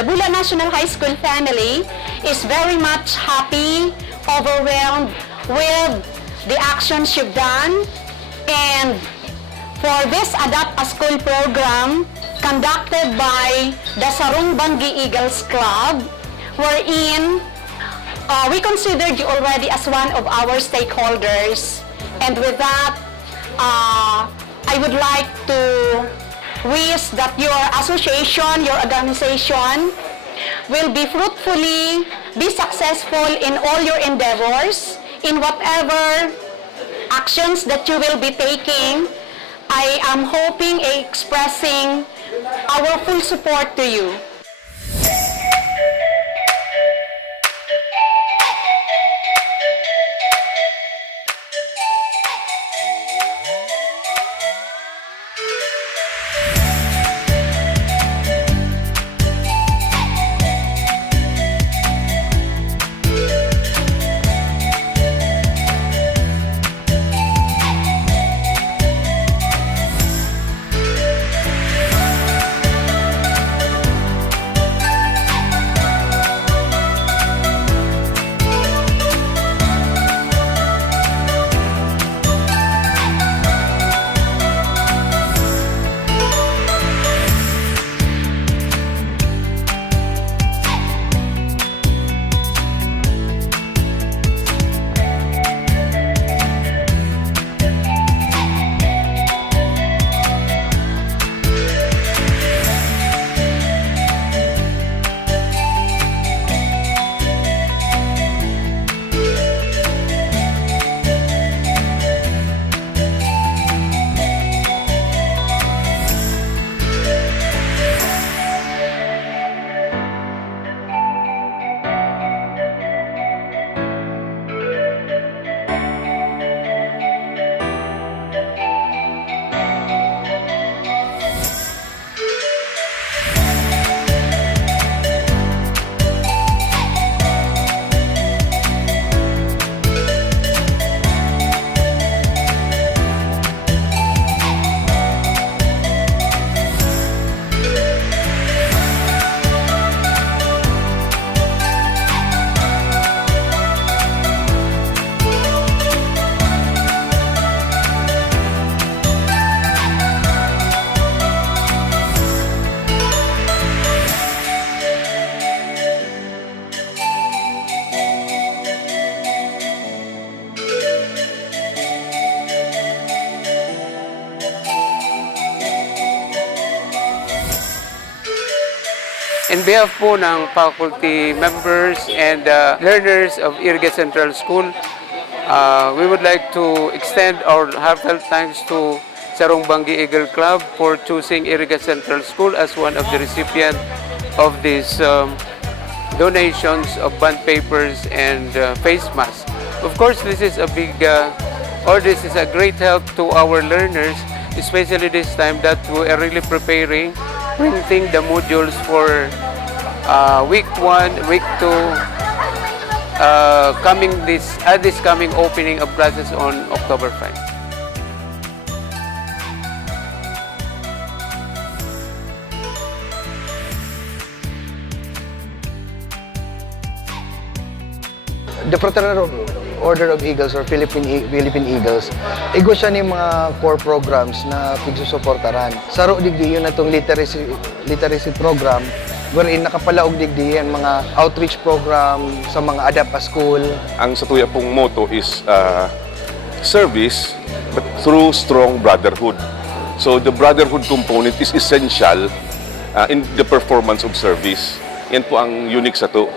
the Bula National High School family is very much happy, overwhelmed with the actions you've done. And for this Adapt a School program conducted by the Sarong Bangi Eagles Club, wherein we considered you already as one of our stakeholders. And with that, I would like to wish that your association, your organization, will be fruitfully, be successful in all your endeavors, in whatever actions that you will be taking. I am hoping, expressing our full support to you. In behalf po ng faculty members and learners of Iriga Central School, we would like to extend our heartfelt thanks to Sarong Bangi Eagle Club for choosing Iriga Central School as one of the recipients of these donations of bond papers and face masks. Of course, this is a big, this is a great help to our learners, especially this time that we are really preparing, printing the modules for week 1, week 2, this coming opening of classes on October 5. The Fraternal Order of Eagles or Philippine Eagles, igo siya ni mga core programs na pigsusuportaran. Saro digdi yun na itong literacy program, wherein nakapalaog digdi yan mga outreach program sa mga Adapt a School. Ang sa tuya pong motto is service but through strong brotherhood. So the brotherhood component is essential in the performance of service. Yan po ang unique sa to.